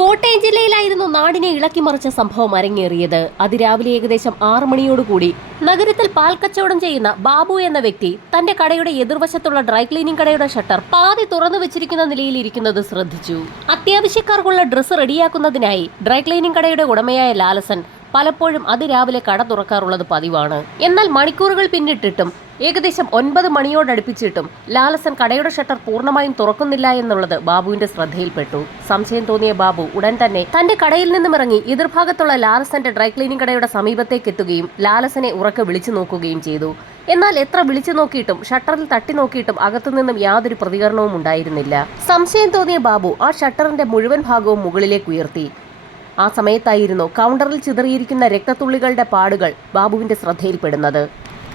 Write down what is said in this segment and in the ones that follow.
കോട്ടയം ജില്ലയിലായിരുന്നു നാടിനെ ഇളക്കിമറിച്ച സംഭവം അരങ്ങേറിയത്. അതിരാവിലെ ഏകദേശം 6 മണിയോടുകൂടി നഗരത്തിൽ പാൽ കച്ചവടം ചെയ്യുന്ന ബാബു എന്ന വ്യക്തി തന്റെ കടയുടെ എതിർവശത്തുള്ള ഡ്രൈ ക്ലീനിംഗ് കടയുടെ ഷട്ടർ പാതി തുറന്നു വെച്ചിരിക്കുന്ന നിലയിൽ ഇരിക്കുന്നത് ശ്രദ്ധിച്ചു. അത്യാവശ്യക്കാർക്കുള്ള ഡ്രസ്സ് റെഡിയാക്കുന്നതിനായി ഡ്രൈ ക്ലീനിംഗ് കടയുടെ ഉടമയായ ലാലസൻ പലപ്പോഴും അതിരാവിലെ കട തുറക്കാറുള്ളത് പതിവാണ്. എന്നാൽ മണിക്കൂറുകൾ പിന്നിട്ടിട്ടും ഏകദേശം 9 മണിയോടടുപ്പിച്ചിട്ടും ലാലസൻ കടയുടെ ഷട്ടർ പൂർണ്ണമായും തുറക്കുന്നില്ല എന്നുള്ളത് ബാബുവിന്റെ ശ്രദ്ധയിൽപ്പെട്ടു. സംശയം തോന്നിയ ബാബു ഉടൻ തന്നെ തന്റെ കടയിൽ നിന്നും ഇറങ്ങി എതിർഭാഗത്തുള്ള ലാലസന്റെ ഡ്രൈ ക്ലീനിംഗ് കടയുടെ സമീപത്തേക്ക് എത്തുകയും ലാലസനെ ഉറക്കെ വിളിച്ചു നോക്കുകയും ചെയ്തു. എന്നാൽ എത്ര വിളിച്ചു നോക്കിയിട്ടും ഷട്ടറിൽ തട്ടി നോക്കിയിട്ടും അകത്തുനിന്നും യാതൊരു പ്രതികരണവും ഉണ്ടായിരുന്നില്ല. സംശയം തോന്നിയ ബാബു ആ ഷട്ടറിന്റെ മുഴുവൻ ഭാഗവും മുകളിലേക്ക് ഉയർത്തി. ആ സമയത്തായിരുന്നു കൗണ്ടറിൽ ചിതറിയിരിക്കുന്ന രക്തത്തുള്ളികളുടെ പാടുകൾ ബാബുവിന്റെ ശ്രദ്ധയിൽപ്പെടുന്നത്.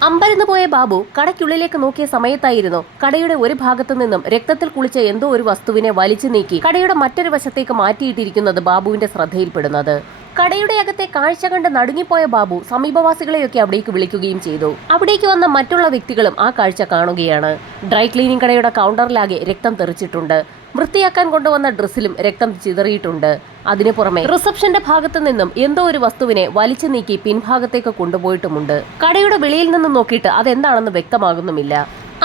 അമ്പരന്ന് പോയ ബാബു കടയ്ക്കുള്ളിലേക്ക് നോക്കിയ സമയത്തായിരുന്നു കടയുടെ ഒരു ഭാഗത്തു നിന്നും രക്തത്തിൽ കുളിച്ച എന്തോ ഒരു വസ്തുവിനെ വലിച്ചു നീക്കി കടയുടെ മറ്റൊരു വശത്തേക്ക് മാറ്റിയിട്ടിരിക്കുന്നത് ബാബുവിന്റെ ശ്രദ്ധയിൽപ്പെടുന്നത്. കടയുടെ അകത്തെ കാഴ്ച കണ്ട് നടുങ്ങിപ്പോയ ബാബു സമീപവാസികളെയൊക്കെ അവിടേക്ക് വിളിക്കുകയും ചെയ്തു. അവിടേക്ക് വന്ന മറ്റുള്ള വ്യക്തികളും ആ കാഴ്ച കാണുകയാണ്. ഡ്രൈ ക്ലീനിംഗ് കടയുടെ കൗണ്ടറിലാകെ രക്തം തെറിച്ചിട്ടുണ്ട്. വൃത്തിയാക്കാൻ കൊണ്ടുവന്ന ഡ്രസ്സിലും രക്തം ചിതറിയിട്ടുണ്ട്. അതിനു പുറമെ റിസപ്ഷന്റെ ഭാഗത്തു നിന്നും എന്തോ ഒരു വസ്തുവിനെ വലിച്ചു നീക്കി പിൻഭാഗത്തേക്ക് കൊണ്ടുപോയിട്ടുമുണ്ട്. കടയുടെ വെളിയിൽ നിന്നും നോക്കിയിട്ട് അതെന്താണെന്ന് വ്യക്തമാകുന്നുമില്ല.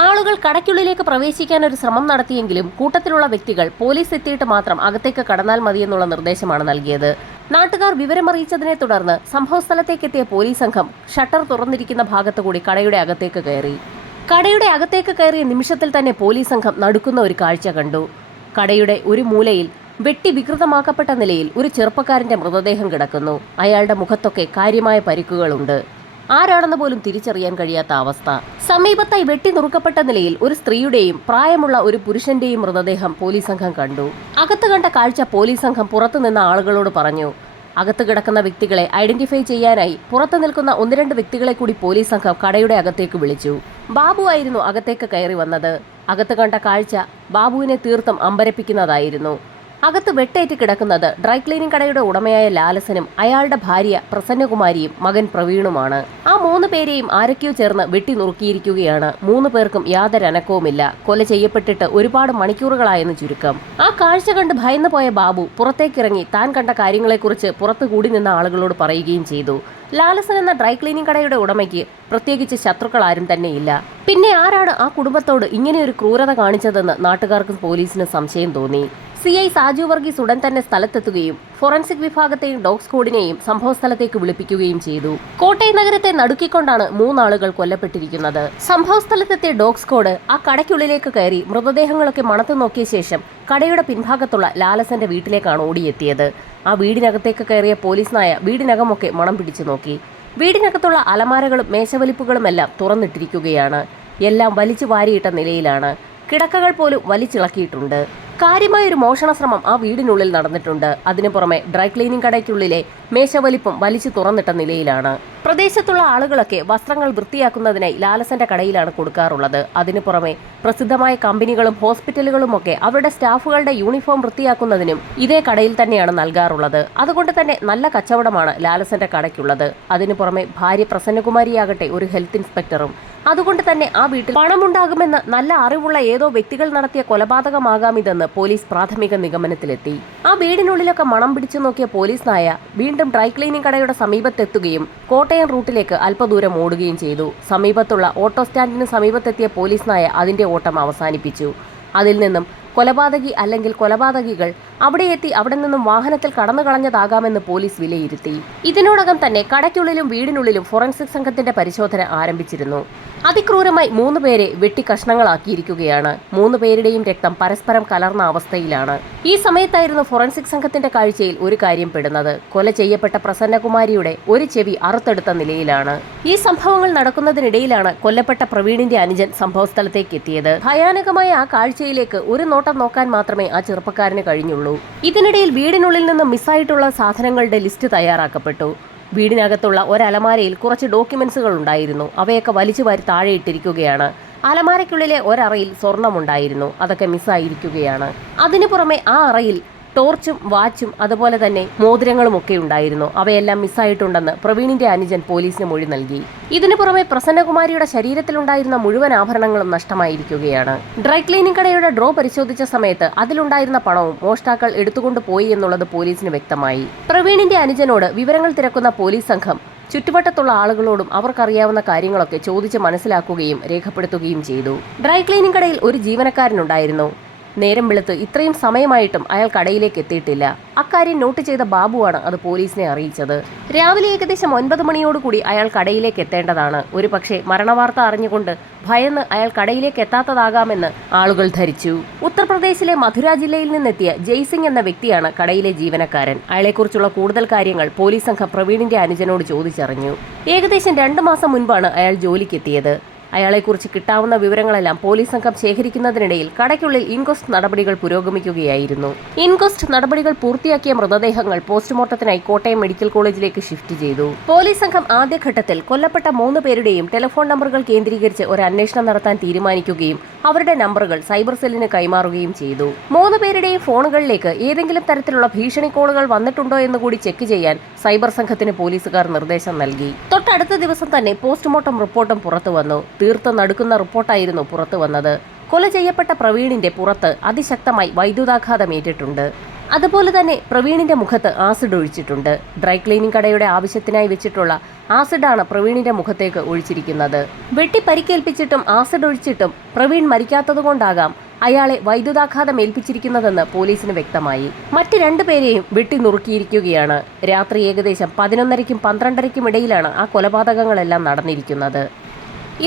ആളുകൾ കടയ്ക്കുള്ളിലേക്ക് പ്രവേശിക്കാൻ ഒരു ശ്രമം നടത്തിയെങ്കിലും കൂട്ടത്തിലുള്ള വ്യക്തികൾ പോലീസ് എത്തിയിട്ട് മാത്രം അകത്തേക്ക് കടന്നാൽ മതിയെന്നുള്ള നിർദ്ദേശമാണ് നൽകിയത്. നാട്ടുകാർ വിവരമറിയിച്ചതിനെ തുടർന്ന് സംഭവസ്ഥലത്തേക്കെത്തിയ പോലീസ് സംഘം ഷട്ടർ തുറന്നിരിക്കുന്ന ഭാഗത്തുകൂടി കടയുടെ അകത്തേക്ക് കയറി. കടയുടെ അകത്തേക്ക് കയറിയ നിമിഷത്തിൽ തന്നെ പോലീസ് സംഘം നടുക്കുന്ന ഒരു കാഴ്ച കണ്ടു. കടയുടെ ഒരു മൂലയിൽ വെട്ടി വികൃതമാക്കപ്പെട്ട നിലയിൽ ഒരു ചെറുപ്പക്കാരന്റെ മൃതദേഹം കിടക്കുന്നു. അയാളുടെ മുഖത്തൊക്കെ കാര്യമായ പരിക്കുകളുണ്ട്. ആരാണെന്ന് പോലും തിരിച്ചറിയാൻ കഴിയാത്ത അവസ്ഥ. സമീപത്തായി വെട്ടി നുറുക്കപ്പെട്ട നിലയിൽ ഒരു സ്ത്രീയുടെയും പ്രായമുള്ള ഒരു പുരുഷന്റെയും മൃതദേഹം പോലീസ് സംഘം കണ്ടു. അകത്ത് കണ്ട കാഴ്ച പോലീസ് സംഘം പുറത്തുനിന്ന ആളുകളോട് പറഞ്ഞു. അകത്ത് കിടക്കുന്ന വ്യക്തികളെ ഐഡന്റിഫൈ ചെയ്യാനായി പുറത്തു നിൽക്കുന്ന 1-2 വ്യക്തികളെ കൂടി പോലീസ് സംഘം കടയുടെ അകത്തേക്ക് വിളിച്ചു. ബാബു ആയിരുന്നു അകത്തേക്ക് കയറി വന്നത്. അകത്ത് കണ്ട കാഴ്ച ബാബുവിനെ തീർത്തും അമ്പരപ്പിക്കുന്നതായിരുന്നു. അകത്ത് വെട്ടേറ്റ് കിടക്കുന്നത് ഡ്രൈ ക്ലീനിംഗ് കടയുടെ ഉടമയായ ലാലസനും അയാളുടെ ഭാര്യ പ്രസന്നകുമാരിയും മകൻ പ്രവീണുമാണ്. ആ 3 പേരെയും ആരൊക്കെയോ ചേർന്ന് വെട്ടി നുറുക്കിയിരിക്കുകയാണ്. 3 പേർക്കും യാതൊരു അനക്കവുമില്ല. കൊല ചെയ്യപ്പെട്ടിട്ട് ഒരുപാട് മണിക്കൂറുകളായെന്ന് ചുരുക്കം. ആ കാഴ്ച കണ്ട് ഭയന്നു പോയ ബാബു പുറത്തേക്കിറങ്ങി താൻ കണ്ട കാര്യങ്ങളെക്കുറിച്ച് പുറത്തു കൂടി നിന്ന ആളുകളോട് പറയുകയും ചെയ്തു. ലാലസൻ എന്ന ഡ്രൈ ക്ലീനിംഗ് കടയുടെ ഉടമയ്ക്ക് പ്രത്യേകിച്ച് ശത്രുക്കൾ ആരും തന്നെയില്ല. പിന്നെ ആരാണ് ആ കുടുംബത്തോട് ഇങ്ങനെയൊരു ക്രൂരത കാണിച്ചതെന്ന് നാട്ടുകാർക്കും പോലീസിന് സംശയം തോന്നി. CI സാജു വർഗീസ് ഉടൻ തന്നെ സ്ഥലത്തെത്തുകയും ഫോറൻസിക് വിഭാഗത്തെയും ഡോഗ് സ്ക്വാഡിനെയും സംഭവസ്ഥലത്തേക്ക് വിളിപ്പിക്കുകയും ചെയ്തു. കോട്ടയം നഗരത്തെ നടുക്കിക്കൊണ്ടാണ് 3 ആളുകൾ കൊല്ലപ്പെട്ടിരിക്കുന്നത്. സംഭവസ്ഥലത്തെത്തിയ ഡോഗ് സ്ക്വാഡ് ആ കടയ്ക്കുള്ളിലേക്ക് കയറി മൃതദേഹങ്ങളൊക്കെ മണത്തു നോക്കിയ ശേഷം കടയുടെ പിൻഭാഗത്തുള്ള ലാലസന്റെ വീട്ടിലേക്കാണ് ഓടിയെത്തിയത്. ആ വീടിനകത്തേക്ക് കയറിയ പോലീസ് നായ വീടിനകമൊക്കെ മണം പിടിച്ചു നോക്കി. വീടിനകത്തുള്ള അലമാരകളും മേശവലിപ്പുകളുമെല്ലാം തുറന്നിട്ടിരിക്കുകയാണ്. എല്ലാം വലിച്ചു വാരിയിട്ട നിലയിലാണ്. കിടക്കകൾ പോലും വലിച്ചിളക്കിയിട്ടുണ്ട്. കാര്യമായൊരു മോഷണ ശ്രമം ആ വീടിനുള്ളിൽ നടന്നിട്ടുണ്ട്. അതിനു പുറമെ ഡ്രൈ ക്ലീനിംഗ് കടയ്ക്കുള്ളിലെ മേശവലിപ്പും വലിച്ചു തുറന്നിട്ട നിലയിലാണ്. പ്രദേശത്തുള്ള ആളുകളൊക്കെ വസ്ത്രങ്ങൾ വൃത്തിയാക്കുന്നതിനായി ലാലസന്റെ കടയിലാണ് കൊടുക്കാറുള്ളത്. അതിനു പുറമെ പ്രസിദ്ധമായ കമ്പനികളും ഹോസ്പിറ്റലുകളുമൊക്കെ അവരുടെ സ്റ്റാഫുകളുടെ യൂണിഫോം വൃത്തിയാക്കുന്നതിനും ഇതേ കടയിൽ തന്നെയാണ് നൽകാറുള്ളത്. അതുകൊണ്ട് തന്നെ നല്ല കച്ചവടമാണ് ലാലസന്റെ കടയ്ക്കുള്ളത്. അതിനു പുറമെ ഭാര്യ പ്രസന്നകുമാരിയാകട്ടെ ഒരു ഹെൽത്ത് ഇൻസ്പെക്ടറും. അതുകൊണ്ട് തന്നെ ആ വീട്ടിൽ പണമുണ്ടാകുമെന്ന് നല്ല അറിവുള്ള ഏതോ വ്യക്തികൾ നടത്തിയ കൊലപാതകമാകാം ഇതെന്ന് പോലീസ് പ്രാഥമിക നിഗമനത്തിലെത്തി. ആ വീടിനുള്ളിലൊക്കെ മണം പിടിച്ചു നോക്കിയ പോലീസ് നായ വീണ്ടും ഡ്രൈ ക്ലീനിംഗ് കടയുടെ സമീപത്തെത്തുകയും കോട്ടയം റൂട്ടിലേക്ക് അല്പദൂരം ഓടുകയും ചെയ്തു. സമീപത്തുള്ള ഓട്ടോ സ്റ്റാൻഡിന് സമീപത്തെത്തിയ പോലീസ് നായ അതിന്റെ ഓട്ടം അവസാനിപ്പിച്ചു. അതിൽ നിന്നും കൊലപാതകി അല്ലെങ്കിൽ കൊലപാതകികൾ അവിടെ എത്തി അവിടെ നിന്നും വാഹനത്തിൽ കടന്നു കളഞ്ഞതാകാമെന്ന് പോലീസ് വിലയിരുത്തി. ഇതിനോടകം തന്നെ കടയ്ക്കുള്ളിലും വീടിനുള്ളിലും ഫോറൻസിക് സംഘത്തിന്റെ പരിശോധന ആരംഭിച്ചിരുന്നു. അതിക്രൂരമായി 3 പേരെ വെട്ടി കഷ്ണങ്ങളാക്കിയിരിക്കുകയാണ്. 3 പേരുടെയും രക്തം പരസ്പരം കലർന്ന അവസ്ഥയിലാണ്. ഈ സമയത്തായിരുന്നു ഫോറൻസിക് സംഘത്തിന്റെ കാഴ്ചയിൽ ഒരു കാര്യം പെടുന്നത്. കൊല ചെയ്യപ്പെട്ട പ്രസന്നകുമാരിയുടെ ഒരു ചെവി അറുത്തെടുത്ത നിലയിലാണ്. ഈ സംഭവങ്ങൾ നടക്കുന്നതിനിടയിലാണ് കൊല്ലപ്പെട്ട പ്രവീണിന്റെ അനുജൻ സംഭവസ്ഥലത്തേക്ക് എത്തിയത്. ഭയാനകമായ ആ കാഴ്ചയിലേക്ക് ഒരു നോട്ടം നോക്കാൻ മാത്രമേ ആ ചെറുപ്പക്കാരന് കഴിഞ്ഞുള്ളൂ. ഇതിനിടയിൽ വീടിനുള്ളിൽ നിന്നും മിസ്സായിട്ടുള്ള സാധനങ്ങളുടെ ലിസ്റ്റ് തയ്യാറാക്കപ്പെട്ടു. വീടിനകത്തുള്ള ഒരലമാരയിൽ കുറച്ച് ഡോക്യുമെന്റ്സുകൾ ഉണ്ടായിരുന്നു. അവയൊക്കെ വലിച്ചു വാരി താഴെ ഇട്ടിരിക്കുകയാണ്. അലമാരയ്ക്കുള്ളിലെ ഒരറയിൽ സ്വർണമുണ്ടായിരുന്നു. അതൊക്കെ മിസ്സായിരിക്കുകയാണ്. അതിനു പുറമെ ആ അറയിൽ ടോർച്ചും വാച്ചും അതുപോലെ തന്നെ മോതിരങ്ങളും ഒക്കെ ഉണ്ടായിരുന്നു. അവയെല്ലാം മിസ്സായിട്ടുണ്ടെന്ന് പ്രവീണിന്റെ അനുജൻ പോലീസിന് മൊഴി നൽകി. ഇതിനു പുറമെ പ്രസന്നകുമാരിയുടെ ശരീരത്തിലുണ്ടായിരുന്ന മുഴുവൻ ആഭരണങ്ങളും നഷ്ടമായിരിക്കുകയാണ്. ഡ്രൈ ക്ലീനിംഗ് കടയുടെ ഡ്രോ പരിശോധിച്ച സമയത്ത് അതിലുണ്ടായിരുന്ന പണവും മോഷ്ടാക്കൾ എടുത്തുകൊണ്ട് പോയി എന്നുള്ളത് പോലീസിന് വ്യക്തമായി. പ്രവീണിന്റെ അനുജനോട് വിവരങ്ങൾ തിരക്കുന്ന പോലീസ് സംഘം ചുറ്റുവട്ടത്തുള്ള ആളുകളോടും അവർക്കറിയാവുന്ന കാര്യങ്ങളൊക്കെ ചോദിച്ച് മനസ്സിലാക്കുകയും രേഖപ്പെടുത്തുകയും ചെയ്തു. ഡ്രൈ ക്ലീനിംഗ് കടയിൽ ഒരു ജീവനക്കാരനുണ്ടായിരുന്നു. നേരം വെളുത്ത് ഇത്രയും സമയമായിട്ടും അയാൾ കടയിലേക്ക് എത്തിയിട്ടില്ല. അക്കാര്യം നോട്ട് ചെയ്ത ബാബുവാണ് അത് പോലീസിനെ അറിയിച്ചത്. രാവിലെ ഏകദേശം 9 മണിയോടുകൂടി അയാൾ കടയിലേക്ക് എത്തേണ്ടതാണ്. ഒരു പക്ഷേ മരണവാർത്ത അറിഞ്ഞുകൊണ്ട് ഭയന്ന് അയാൾ കടയിലേക്ക് എത്താത്തതാകാമെന്ന് ആളുകൾ ധരിച്ചു. ഉത്തർപ്രദേശിലെ മധുര ജില്ലയിൽ നിന്നെത്തിയ ജയ്സിംഗ് എന്ന വ്യക്തിയാണ് കടയിലെ ജീവനക്കാരൻ. അയാളെക്കുറിച്ചുള്ള കൂടുതൽ കാര്യങ്ങൾ പോലീസ് സംഘം പ്രവീണിന്റെ അനുജനോട് ചോദിച്ചറിഞ്ഞു. ഏകദേശം 2 മാസം മുൻപാണ് അയാൾ ജോലിക്കെത്തിയത്. അയാളെക്കുറിച്ച് കിട്ടാവുന്ന വിവരങ്ങളെല്ലാം പോലീസ് സംഘം ശേഖരിക്കുന്നതിനിടയിൽ കടയ്ക്കുള്ളിൽ ഇൻക്വസ്റ്റ് നടപടികൾ പുരോഗമിക്കുകയായിരുന്നു. ഇൻക്വസ്റ്റ് നടപടികൾ പൂർത്തിയാക്കിയ മൃതദേഹങ്ങൾ പോസ്റ്റ്മോർട്ടത്തിനായി കോട്ടയം മെഡിക്കൽ കോളേജിലേക്ക് ഷിഫ്റ്റ് ചെയ്തു. പോലീസ് സംഘം ആദ്യഘട്ടത്തിൽ കൊല്ലപ്പെട്ട 3 പേരുടെയും ടെലിഫോൺ നമ്പറുകൾ കേന്ദ്രീകരിച്ച് ഒരു അന്വേഷണം നടത്താൻ തീരുമാനിക്കുകയും അവരുടെ നമ്പറുകൾ സൈബർ സെല്ലിന് കൈമാറുകയും ചെയ്തു. 3 പേരുടെയും ഫോണുകളിലേക്ക് ഏതെങ്കിലും തരത്തിലുള്ള ഭീഷണി കോളുകൾ വന്നിട്ടുണ്ടോ എന്ന് കൂടി ചെക്ക് ചെയ്യാൻ സൈബർ സംഘത്തിന് പോലീസുകാർ നിർദ്ദേശം നൽകി. തൊട്ടടുത്ത ദിവസം തന്നെ പോസ്റ്റ്മോർട്ടം റിപ്പോർട്ടും പുറത്തു വന്നു. തീർത്ത് നടുക്കുന്ന റിപ്പോർട്ടായിരുന്നു പുറത്തു വന്നത്. കൊല ചെയ്യപ്പെട്ട പ്രവീണിന്റെ പുറത്ത് അതിശക്തമായി വൈദ്യുതാഘാതമേറ്റിട്ടുണ്ട്. അതുപോലെ തന്നെ പ്രവീണിന്റെ മുഖത്ത് ആസിഡ് ഒഴിച്ചിട്ടുണ്ട്. ഡ്രൈ ക്ലീനിംഗ് കടയുടെ ആവശ്യത്തിനായി വെച്ചിട്ടുള്ള ആസിഡാണ് പ്രവീണിന്റെ മുഖത്തേക്ക് ഒഴിച്ചിരിക്കുന്നത്. വെട്ടി പരിക്കേൽപ്പിച്ചിട്ടും ആസിഡ് ഒഴിച്ചിട്ടും പ്രവീൺ മരിക്കാത്തതുകൊണ്ടാകാം അയാളെ വൈദ്യുതാഘാതം ഏൽപ്പിച്ചിരിക്കുന്നതെന്ന് പോലീസിന് വ്യക്തമായി. മറ്റ് 2 പേരെയും വെട്ടി നുറുക്കിയിരിക്കുകയാണ്. രാത്രി ഏകദേശം 11:30ക്കും 12:30ക്കും ഇടയിലാണ് ആ കൊലപാതകങ്ങളെല്ലാം നടന്നിരിക്കുന്നത്.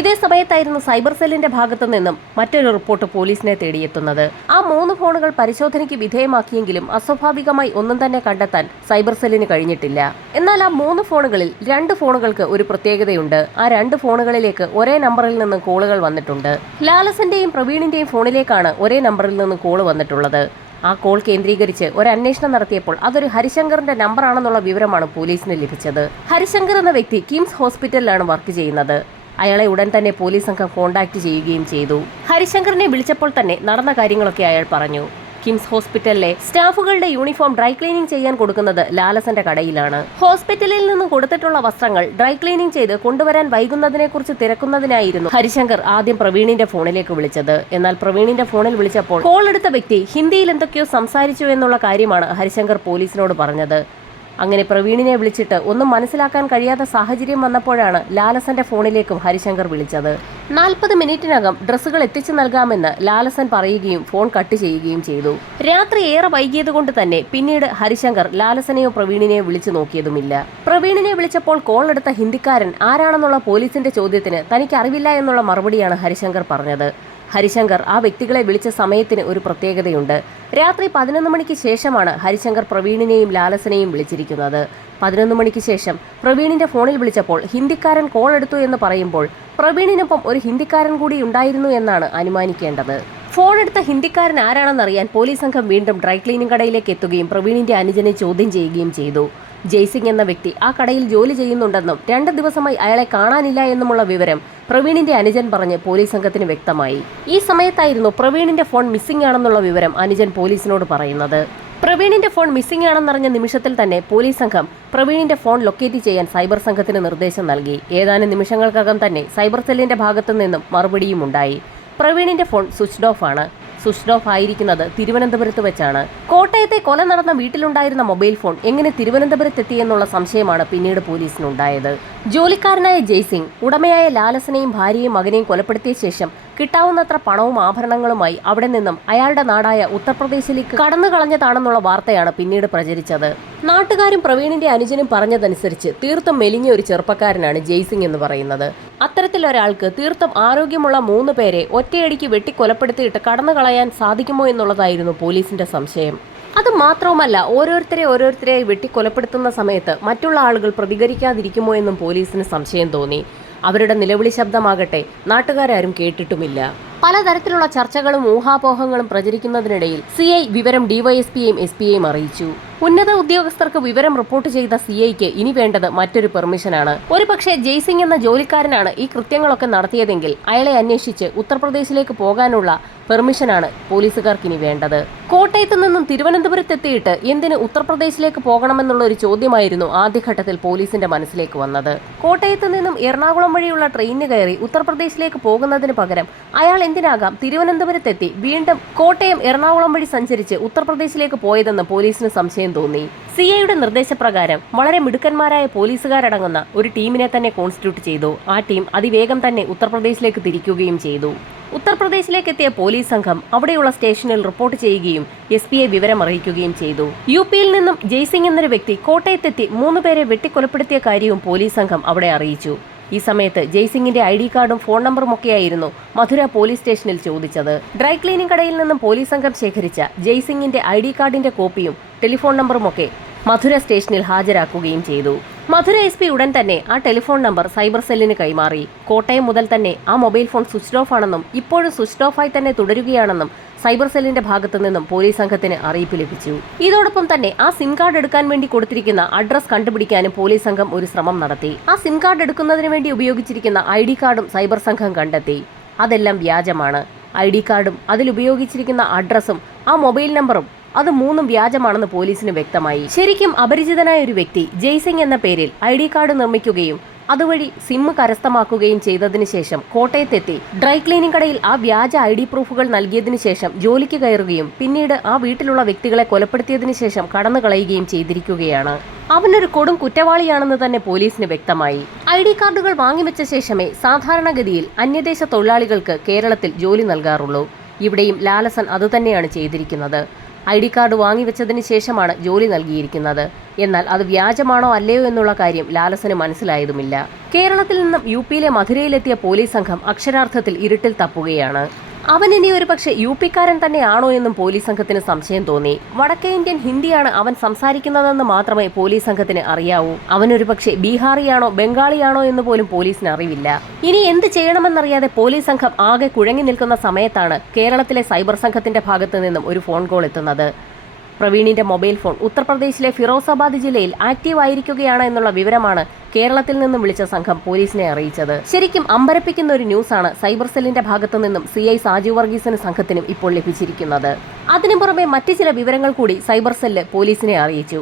ഇതേ സമയത്തായിരുന്നു സൈബർ സെല്ലിന്റെ ഭാഗത്തു നിന്നും മറ്റൊരു റിപ്പോർട്ട് പോലീസിനെ തേടിയെത്തുന്നത്. ആ 3 ഫോണുകൾ പരിശോധനയ്ക്ക് വിധേയമാക്കിയെങ്കിലും അസ്വാഭാവികമായി ഒന്നും തന്നെ കണ്ടെത്താൻ സൈബർ സെല്ലിന് കഴിഞ്ഞിട്ടില്ല. എന്നാൽ ആ 3 ഫോണുകളിൽ 2 ഫോണുകൾക്ക് ഒരു പ്രത്യേകതയുണ്ട്. ആ 2 ഫോണുകളിലേക്ക് ഒരേ നമ്പറിൽ നിന്ന് കോളുകൾ വന്നിട്ടുണ്ട്. ലാലസന്റെയും പ്രവീണിന്റെയും ഫോണിലേക്കാണ് ഒരേ നമ്പറിൽ നിന്ന് കോള് വന്നിട്ടുള്ളത്. ആ കോൾ കേന്ദ്രീകരിച്ച് ഒരു അന്വേഷണം നടത്തിയപ്പോൾ അതൊരു ഹരിശങ്കറിന്റെ നമ്പറാണെന്നുള്ള വിവരമാണ് പോലീസിന് ലഭിച്ചത്. ഹരിശങ്കർ എന്ന വ്യക്തി കിംസ് ഹോസ്പിറ്റലിലാണ് വർക്ക് ചെയ്യുന്നത്. അയാളെ ഉടൻ തന്നെ പോലീസ് സംഘം കോൺടാക്ട് ചെയ്യുകയും ചെയ്തു. ഹരിശങ്കറിനെ വിളിച്ചപ്പോൾ തന്നെ നടന്ന കാര്യങ്ങളൊക്കെ അയാൾ പറഞ്ഞു. കിംസ് ഹോസ്പിറ്റലിലെ സ്റ്റാഫുകളുടെ യൂണിഫോം ഡ്രൈ ക്ലീനിംഗ് ചെയ്യാൻ കൊടുക്കുന്നത് ലാലസന്റെ കടയിലാണ്. ഹോസ്പിറ്റലിൽ നിന്ന് കൊടുത്തിട്ടുള്ള വസ്ത്രങ്ങൾ ഡ്രൈ ക്ലീനിംഗ് ചെയ്ത് കൊണ്ടുവരാൻ വൈകുന്നതിനെക്കുറിച്ച് തിരക്കുന്നതിനായിരുന്നു ഹരിശങ്കർ ആദ്യം പ്രവീണിന്റെ ഫോണിലേക്ക് വിളിച്ചത്. എന്നാൽ പ്രവീണിന്റെ ഫോണിൽ വിളിച്ചപ്പോൾ കോൾ എടുത്ത വ്യക്തി ഹിന്ദിയിൽ എന്തൊക്കെയോ സംസാരിച്ചു എന്നുള്ള കാര്യമാണ് ഹരിശങ്കർ പോലീസിനോട് പറഞ്ഞത്. അങ്ങനെ പ്രവീണിനെ വിളിച്ചിട്ട് ഒന്നും മനസ്സിലാക്കാൻ കഴിയാത്ത സാഹചര്യം വന്നപ്പോഴാണ് ലാലസന്റെ ഫോണിലേക്കും ഹരിശങ്കർ വിളിച്ചത്. 40 മിനിറ്റിനകം ഡ്രസ്സുകൾ എത്തിച്ചു നൽകാമെന്ന് ലാലസൻ പറയുകയും ഫോൺ കട്ട് ചെയ്യുകയും ചെയ്തു. രാത്രി ഏറെ വൈകിയതുകൊണ്ട് തന്നെ പിന്നീട് ഹരിശങ്കർ ലാലസനെയോ പ്രവീണിനെയോ വിളിച്ചു നോക്കിയതുമില്ല. പ്രവീണിനെ വിളിച്ചപ്പോൾ കോൾ എടുത്ത ഹിന്ദിക്കാരൻ ആരാണെന്നുള്ള പോലീസിന്റെ ചോദ്യത്തിന് തനിക്ക് അറിവില്ല എന്നുള്ള മറുപടിയാണ് ഹരിശങ്കർ പറഞ്ഞത്. ഹരിശങ്കർ ആ വ്യക്തികളെ വിളിച്ച സമയത്തിന് ഒരു പ്രത്യേകതയുണ്ട്. രാത്രി 11 മണിക്ക് ശേഷമാണ് ഹരിശങ്കർ പ്രവീണിനെയും ലാലസനെയും വിളിച്ചിരിക്കുന്നത്. 11 മണിക്ക് ശേഷം പ്രവീണിന്റെ ഫോണിൽ വിളിച്ചപ്പോൾ ഹിന്ദിക്കാരൻ കോൾ എടുത്തു എന്ന് പറയുമ്പോൾ പ്രവീണിനൊപ്പം ഒരു ഹിന്ദിക്കാരൻ കൂടി ഉണ്ടായിരുന്നു എന്നാണ് അനുമാനിക്കേണ്ടത്. ഫോൺ എടുത്ത ഹിന്ദിക്കാരൻ ആരാണെന്നറിയാൻ പോലീസ് സംഘം വീണ്ടും ഡ്രൈ ക്ലീനിംഗ് കടയിലേക്ക് എത്തുകയും പ്രവീണിന്റെ അനുജനെ ചോദ്യം ചെയ്യുകയും ചെയ്തു. ജയ്സിംഗ് എന്ന വ്യക്തി ആ കടയിൽ ജോലി ചെയ്യുന്നുണ്ടെന്നും 2 ദിവസമായി അയാളെ കാണാനില്ല എന്നുമുള്ള വിവരം പ്രവീണിന്റെ അനുജൻ പറഞ്ഞ് പോലീസ് സംഘത്തിന് വ്യക്തമായി. ഈ സമയത്തായിരുന്നു പ്രവീണിന്റെ ഫോൺ മിസ്സിംഗ് ആണെന്നുള്ള വിവരം അനുജൻ പോലീസിനോട് പറയുന്നത്. പ്രവീണിന്റെ ഫോൺ മിസ്സിംഗ് ആണെന്നറിഞ്ഞ നിമിഷത്തിൽ തന്നെ പോലീസ് സംഘം പ്രവീണിന്റെ ഫോൺ ലൊക്കേറ്റ് ചെയ്യാൻ സൈബർ സംഘത്തിന് നിർദ്ദേശം നൽകി. ഏതാനും നിമിഷങ്ങൾക്കകം തന്നെ സൈബർ സെല്ലിന്റെ ഭാഗത്തു നിന്നും മറുപടിയും ഉണ്ടായി. പ്രവീണിന്റെ ഫോൺ സ്വിച്ച്ഡ് ഓഫ് ആണ്. സ്വിച്ച്ഡ് ഓഫ് ആയിരിക്കുന്നത് തിരുവനന്തപുരത്ത് വെച്ചാണ്. കോട്ടയത്തെ കൊല നടന്ന വീട്ടിലുണ്ടായിരുന്ന മൊബൈൽ ഫോൺ എങ്ങനെ തിരുവനന്തപുരത്തെത്തിയെന്നുള്ള സംശയമാണ് പിന്നീട് പോലീസിനുണ്ടായത്. ജോലിക്കാരനായ ജയ്സിംഗ് ഉടമയായ ലാലസനെയും ഭാര്യയും മകനെയും കൊലപ്പെടുത്തിയ ശേഷം കിട്ടാവുന്നത്ര പണവും ആഭരണങ്ങളുമായി അവിടെ നിന്നും അയാളുടെ നാടായ ഉത്തർപ്രദേശിലേക്ക് കടന്നു കളഞ്ഞതാണെന്നുള്ള വാർത്തയാണ് പിന്നീട് പ്രചരിച്ചത്. നാട്ടുകാരും പ്രവീണിന്റെ അനുജനും പറഞ്ഞതനുസരിച്ച് തീർത്തും മെലിഞ്ഞ ഒരു ചെറുപ്പക്കാരനാണ് ജയ്സിംഗ് എന്ന് പറയുന്നത്. അത്തരത്തിലൊരാൾക്ക് തീർത്തും ആരോഗ്യമുള്ള 3 പേരെ ഒറ്റയടിക്ക് വെട്ടിക്കൊലപ്പെടുത്തിയിട്ട് കടന്നു കളയാൻ സാധിക്കുമോ എന്നുള്ളതായിരുന്നു പോലീസിന്റെ സംശയം. അത് മാത്രവുമല്ല, ഓരോരുത്തരെ വെട്ടിക്കൊലപ്പെടുത്തുന്ന സമയത്ത് മറ്റുള്ള ആളുകൾ പ്രതികരിക്കാതിരിക്കുമോ എന്നും പോലീസിന് സംശയം തോന്നി. അവരുടെ നിലവിളി ശബ്ദമാകട്ടെ നാട്ടുകാരും കേട്ടിട്ടുമില്ല. പലതരത്തിലുള്ള ചർച്ചകളും ഊഹാപോഹങ്ങളും പ്രചരിക്കുന്നതിനിടയിൽ സിഐ വിവരം ഡിവൈഎസ്പിയെയും എസ്പിയെയും അറിയിച്ചു. ഉന്നത ഉദ്യോഗസ്ഥർക്ക് വിവരം റിപ്പോർട്ട് ചെയ്ത സിഐക്ക് ഇനി വേണ്ടത് മറ്റൊരു പെർമിഷനാണ്. ഒരുപക്ഷെ ജയ്സിംഗ് എന്ന ജോലിക്കാരനാണ് ഈ കൃത്യങ്ങളൊക്കെ നടത്തിയതെങ്കിൽ അയാളെ അന്വേഷിച്ച് ഉത്തർപ്രദേശിലേക്ക് പോകാനുള്ള പെർമിഷനാണ് പോലീസുകാർക്കിനി വേണ്ടത്. കോട്ടയത്ത് നിന്നും തിരുവനന്തപുരത്തെത്തിയിട്ട് എന്തിന് ഉത്തർപ്രദേശിലേക്ക് പോകണമെന്നുള്ള ഒരു ചോദ്യമായിരുന്നു ആദ്യഘട്ടത്തിൽ പോലീസിന്റെ മനസ്സിലേക്ക് വന്നത്. കോട്ടയത്ത് നിന്നും എറണാകുളം വഴിയുള്ള ട്രെയിനിന് കയറി ഉത്തർപ്രദേശിലേക്ക് പോകുന്നതിന് പകരം അയാൾ എന്തിനാകാം തിരുവനന്തപുരത്തെത്തി വീണ്ടും കോട്ടയം എറണാകുളം വഴി സഞ്ചരിച്ച് ഉത്തർപ്രദേശിലേക്ക് പോയതെന്ന് പോലീസിന് സംശയം തോന്നി. സിഐയുടെ നിർദ്ദേശപ്രകാരം വളരെ മിടുക്കന്മാരായ പോലീസുകാരടങ്ങുന്ന ഒരു ടീമിനെ തന്നെ കോൺസ്റ്റിറ്റ്യൂട്ട് ചെയ്തു. ആ ടീം അതിവേഗം തന്നെ ഉത്തർപ്രദേശിലേക്ക് തിരിക്കുകയും ചെയ്തു. ഉത്തർപ്രദേശിലേക്ക് എത്തിയ പോലീസ് സംഘം അവിടെയുള്ള സ്റ്റേഷനിൽ റിപ്പോർട്ട് ചെയ്യുകയും എസ്പിയെ വിവരം അറിയിക്കുകയും ചെയ്തു. യുപിയിൽ നിന്നും ജയ്സിംഗ് എന്നൊരു വ്യക്തി കോട്ടയത്തെത്തി 3 പേരെ വെട്ടിക്കൊലപ്പെടുത്തിയ കാര്യവും പോലീസ് സംഘം അവിടെ അറിയിച്ചു. ഈ സമയത്ത് ജയ്സിംഗിന്റെ ID കാർഡും ഫോൺ നമ്പറും ഒക്കെയായിരുന്നു മധുര പോലീസ് സ്റ്റേഷനിൽ ചോദിച്ചത്. ഡ്രൈ ക്ലീനിംഗ് കടയിൽ നിന്നും പോലീസ് സംഘം ശേഖരിച്ച ജയ്സിംഗിന്റെ ID കാർഡിന്റെ കോപ്പിയും ടെലിഫോൺ നമ്പറുമൊക്കെ മധുര സ്റ്റേഷനിൽ ഹാജരാക്കുകയും ചെയ്തു. മധുര SP ഉടൻ തന്നെ ആ ടെലിഫോൺ നമ്പർ സൈബർ സെല്ലിന് കൈമാറി. കോട്ടയം മുതൽ തന്നെ ആ മൊബൈൽ ഫോൺ സ്വിച്ച് ഓഫ് ആണെന്നും ഇപ്പോഴും സ്വിച്ച് ഓഫായി തന്നെ തുടരുകയാണെന്നും സൈബർ സെല്ലിന്റെ ഭാഗത്തു നിന്നും പോലീസ് സംഘത്തിന് അറിയിപ്പ് ലഭിച്ചു. ഇതോടൊപ്പം തന്നെ ആ സിം കാർഡ് എടുക്കാൻ വേണ്ടി കൊടുത്തിരിക്കുന്ന അഡ്രസ് കണ്ടുപിടിക്കാനും പോലീസ് സംഘം ഒരു ശ്രമം നടത്തി. ആ സിം കാർഡ് എടുക്കുന്നതിന് വേണ്ടി ഉപയോഗിച്ചിരിക്കുന്ന ID കാർഡും സൈബർ സംഘം കണ്ടെത്തി. അതെല്ലാം വ്യാജമാണ്. ID കാർഡും അതിൽ ഉപയോഗിച്ചിരിക്കുന്ന അഡ്രസ്സും ആ മൊബൈൽ നമ്പറും അത് 3 വ്യാജമാണെന്ന് പോലീസിന് വ്യക്തമായി. ശരിക്കും അപരിചിതനായ ഒരു വ്യക്തി ജയ്സിംഗ് എന്ന പേരിൽ ID കാർഡ് നിർമ്മിക്കുകയും അതുവഴി സിം കരസ്ഥമാക്കുകയും ചെയ്തതിനു ശേഷം കോട്ടയത്തെത്തി ഡ്രൈ ക്ലീനിംഗ് കടയിൽ ആ വ്യാജ ID പ്രൂഫുകൾ നൽകിയതിനു ശേഷം ജോലിക്ക് കയറുകയും പിന്നീട് ആ വീട്ടിലുള്ള വ്യക്തികളെ കൊലപ്പെടുത്തിയതിനു ശേഷം കടന്നു കളയുകയും ചെയ്തിരിക്കുകയാണ്. അവനൊരു കൊടും കുറ്റവാളിയാണെന്ന് തന്നെ പോലീസിന് വ്യക്തമായി. ID കാർഡുകൾ വാങ്ങിവെച്ച ശേഷമേ സാധാരണഗതിയിൽ അന്യദേശ തൊഴിലാളികൾക്ക് കേരളത്തിൽ ജോലി നൽകാറുള്ളൂ. ഇവിടെയും ലാലസൻ അതുതന്നെയാണ് ചെയ്തിരിക്കുന്നത്. ID കാർഡ് വാങ്ങിവെച്ചതിന് ശേഷമാണ് ജോലി നൽകിയിരിക്കുന്നത്. എന്നാൽ അത് വ്യാജമാണോ അല്ലയോ എന്നുള്ള കാര്യം ലാലസന് മനസ്സിലായതുമില്ല. കേരളത്തിൽ നിന്നും UPയിലെ മധുരയിലെത്തിയ പോലീസ് സംഘം അക്ഷരാർത്ഥത്തിൽ ഇരുട്ടിൽ തപ്പുകയാണ്. അവൻ ഇനി ഒരു പക്ഷേ UPക്കാരൻ തന്നെയാണോ എന്നും പോലീസ് സംഘത്തിന് സംശയം തോന്നി. വടക്കേ ഇന്ത്യൻ ഹിന്ദിയാണ് അവൻ സംസാരിക്കുന്നതെന്ന് മാത്രമേ പോലീസ് സംഘത്തിന് അറിയാവൂ. അവനൊരു പക്ഷേ ബീഹാറിയാണോ ബംഗാളിയാണോ എന്ന് പോലും പോലീസിന് അറിവില്ല. ഇനി എന്ത് ചെയ്യണമെന്നറിയാതെ പോലീസ് സംഘം ആകെ കുഴങ്ങി നിൽക്കുന്ന സമയത്താണ് കേരളത്തിലെ സൈബർ സംഘത്തിന്റെ ഭാഗത്തു നിന്നും ഒരു ഫോൺ കോൾ എത്തുന്നത്. പ്രവീണിന്റെ മൊബൈൽ ഫോൺ ഉത്തർപ്രദേശിലെ ഫിറോസാബാദ് ജില്ലയിൽ ആക്റ്റീവ് ആയിരിക്കുകയാണ് എന്നുള്ള വിവരമാണ് കേരളത്തിൽ നിന്നും വിളിച്ച സംഘം പോലീസിനെ അറിയിച്ചത്. ശരിക്കും അമ്പരപ്പിക്കുന്ന ഒരു ന്യൂസാണ് സൈബർ സെല്ലിന്റെ ഭാഗത്തു നിന്നും CI സാജു വർഗീസിന് സംഘത്തിനും ഇപ്പോൾ ലഭിച്ചിരിക്കുന്നത്. അതിനു പുറമെ മറ്റു ചില വിവരങ്ങൾ കൂടി സൈബർ സെല്ല് പോലീസിനെ അറിയിച്ചു.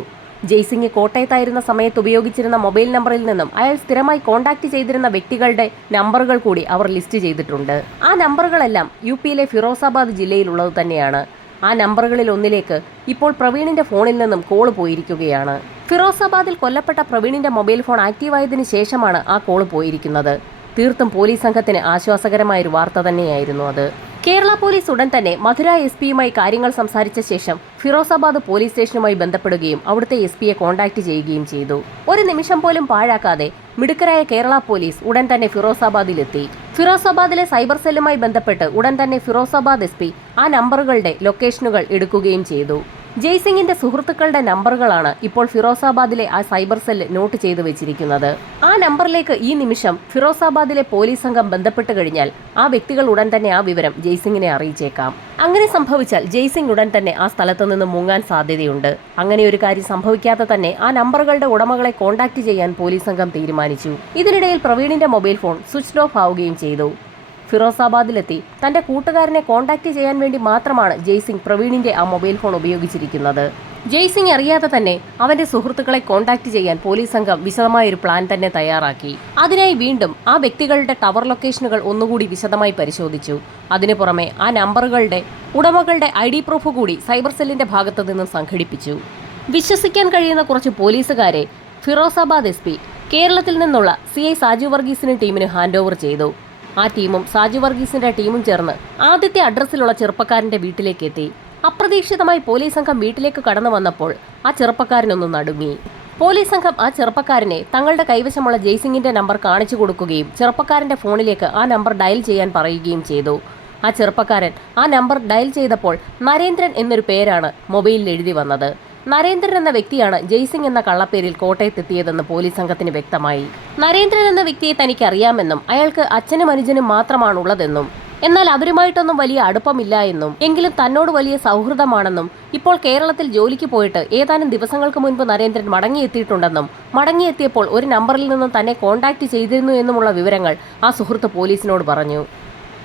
ജയ്സിംഗ് കോട്ടയത്തായിരുന്ന സമയത്ത് ഉപയോഗിച്ചിരുന്ന മൊബൈൽ നമ്പറിൽ നിന്നും അയാൾ സ്ഥിരമായി കോൺടാക്ട് ചെയ്തിരുന്ന വ്യക്തികളുടെ നമ്പറുകൾ കൂടി അവർ ലിസ്റ്റ് ചെയ്തിട്ടുണ്ട്. ആ നമ്പറുകളെല്ലാം UPയിലെ ഫിറോസാബാദ് ജില്ലയിലുള്ളത് തന്നെയാണ്. ആ നമ്പറുകളിൽ ഒന്നിലേക്ക് ഇപ്പോൾ പ്രവീണിന്റെ ഫോണിൽ നിന്നും കോൾ പോയിരിക്കുകയാണ്. ഫിറോസാബാദിൽ കൊല്ലപ്പെട്ട പ്രവീണിന്റെ മൊബൈൽ ഫോൺ ആക്റ്റീവായതിനു ശേഷമാണ് ആ കോൾ പോയിരിക്കുന്നത്. തീർത്തും പോലീസ് സംഘത്തിന് ആശ്വാസകരമായൊരു വാർത്ത തന്നെയായിരുന്നു അത്. കേരള പോലീസ് ഉടൻ തന്നെ മധുര SP-യുമായി കാര്യങ്ങൾ സംസാരിച്ച ശേഷം ഫിറോസാബാദ് പോലീസ് സ്റ്റേഷനുമായി ബന്ധപ്പെടുകയും അവിടുത്തെ SP-യെ കോൺടാക്ട് ചെയ്യുകയും ചെയ്തു. ഒരു നിമിഷം പോലും പാഴാക്കാതെ മിടുക്കരായ കേരള പോലീസ് ഉടൻ തന്നെ ഫിറോസാബാദിലെത്തി. ഫിറോസാബാദിലെ സൈബർ സെല്ലുമായി ബന്ധപ്പെട്ട് ഉടൻ തന്നെ ഫിറോസാബാദ് SP ആ നമ്പറുകളുടെ ലൊക്കേഷനുകൾ എടുക്കുകയും ചെയ്തു. ജയ്സിംഗിന്റെ സുഹൃത്തുക്കളുടെ നമ്പറുകളാണ് ഇപ്പോൾ ഫിറോസാബാദിലെ ആ സൈബർ സെല്ല് നോട്ട് ചെയ്തു വെച്ചിരിക്കുന്നത്. ആ നമ്പറിലേക്ക് ഈ നിമിഷം ഫിറോസാബാദിലെ പോലീസ് സംഘം ബന്ധപ്പെട്ട് കഴിഞ്ഞാൽ ആ വ്യക്തികൾ ഉടൻ തന്നെ ആ വിവരം ജയ്സിംഗിനെ അറിയിച്ചേക്കാം. അങ്ങനെ സംഭവിച്ചാൽ ജയ്സിംഗ് ഉടൻ തന്നെ ആ സ്ഥലത്തു നിന്ന് മുങ്ങാൻ സാധ്യതയുണ്ട്. അങ്ങനെ ഒരു കാര്യം സംഭവിക്കാതെ തന്നെ ആ നമ്പറുകളുടെ ഉടമകളെ കോൺടാക്ട് ചെയ്യാൻ പോലീസ് സംഘം തീരുമാനിച്ചു. ഇതിനിടയിൽ പ്രവീണിന്റെ മൊബൈൽ ഫോൺ സ്വിച്ച് ഓഫ് ആവുകയും ചെയ്തു. ഫിറോസാബാദിലെത്തി തന്റെ കൂട്ടുകാരനെ കോൺടാക്ട് ചെയ്യാൻ വേണ്ടി മാത്രമാണ് ജയ്സിംഗ് പ്രവീണിന്റെ ആ മൊബൈൽ ഫോൺ ഉപയോഗിച്ചിരിക്കുന്നത്. ജയ്സിംഗ് അറിയാതെ തന്നെ അവന്റെ സുഹൃത്തുക്കളെ കോൺടാക്ട് ചെയ്യാൻ പോലീസ് സംഘം വിശദമായൊരു പ്ലാൻ തന്നെ തയ്യാറാക്കി. അതിനായി വീണ്ടും ആ വ്യക്തികളുടെ ടവർ ലൊക്കേഷനുകൾ ഒന്നുകൂടി വിശദമായി പരിശോധിച്ചു. അതിനു പുറമെ ആ നമ്പറുകളുടെ ഉടമകളുടെ ID പ്രൂഫ് കൂടി സൈബർ സെല്ലിന്റെ ഭാഗത്തു നിന്നും സംഘടിപ്പിച്ചു. വിശ്വസിക്കാൻ കഴിയുന്ന കുറച്ച് പോലീസുകാരെ ഫിറോസാബാദ് SP കേരളത്തിൽ നിന്നുള്ള CI സാജു വർഗീസിന് ടീമിന് ഹാൻഡ് ഓവർ ചെയ്തു. ആ ടീമും സാജു വർഗീസിന്റെ ടീമും ചേർന്ന് ആദ്യത്തെ അഡ്രസ്സിലുള്ള ചെറുപ്പക്കാരന്റെ വീട്ടിലേക്ക് എത്തി. അപ്രതീക്ഷിതമായി പോലീസ് സംഘം വീട്ടിലേക്ക് കടന്നു വന്നപ്പോൾ ആ ചെറുപ്പക്കാരനൊന്ന് നടുങ്ങി. പോലീസ് സംഘം ആ ചെറുപ്പക്കാരനെ തങ്ങളുടെ കൈവശമുള്ള ജയ്സിംഗിന്റെ നമ്പർ കാണിച്ചു കൊടുക്കുകയും ചെറുപ്പക്കാരന്റെ ഫോണിലേക്ക് ആ നമ്പർ ഡയൽ ചെയ്യാൻ പറയുകയും ചെയ്തു. ആ ചെറുപ്പക്കാരൻ ആ നമ്പർ ഡയൽ ചെയ്തപ്പോൾ നരേന്ദ്രൻ എന്നൊരു പേരാണ് മൊബൈലിൽ എഴുതി വന്നത്. നരേന്ദ്രൻ എന്ന വ്യക്തിയാണ് ജയ്സിംഗ് എന്ന കള്ളപ്പേരിൽ കോട്ടയത്തെത്തിയതെന്ന് പോലീസ് സംഘത്തിന് വ്യക്തമായി. നരേന്ദ്രൻ എന്ന വ്യക്തിയെ തനിക്ക് അറിയാമെന്നും അയാൾക്ക് അച്ഛനും അനുജനും മാത്രമാണുള്ളതെന്നും എന്നാൽ അവരുമായിട്ടൊന്നും വലിയ അടുപ്പമില്ല എന്നും എങ്കിലും തന്നോട് വലിയ സൗഹൃദമാണെന്നും ഇപ്പോൾ കേരളത്തിൽ ജോലിക്ക് പോയിട്ട് ഏതാനും ദിവസങ്ങൾക്ക് മുൻപ് നരേന്ദ്രൻ മടങ്ങിയെത്തിയിട്ടുണ്ടെന്നും മടങ്ങിയെത്തിയപ്പോൾ ഒരു നമ്പറിൽ നിന്നും തന്നെ കോൺടാക്ട് ചെയ്തിരുന്നു എന്നുമുള്ള വിവരങ്ങൾ ആ സുഹൃത്ത് പോലീസിനോട് പറഞ്ഞു.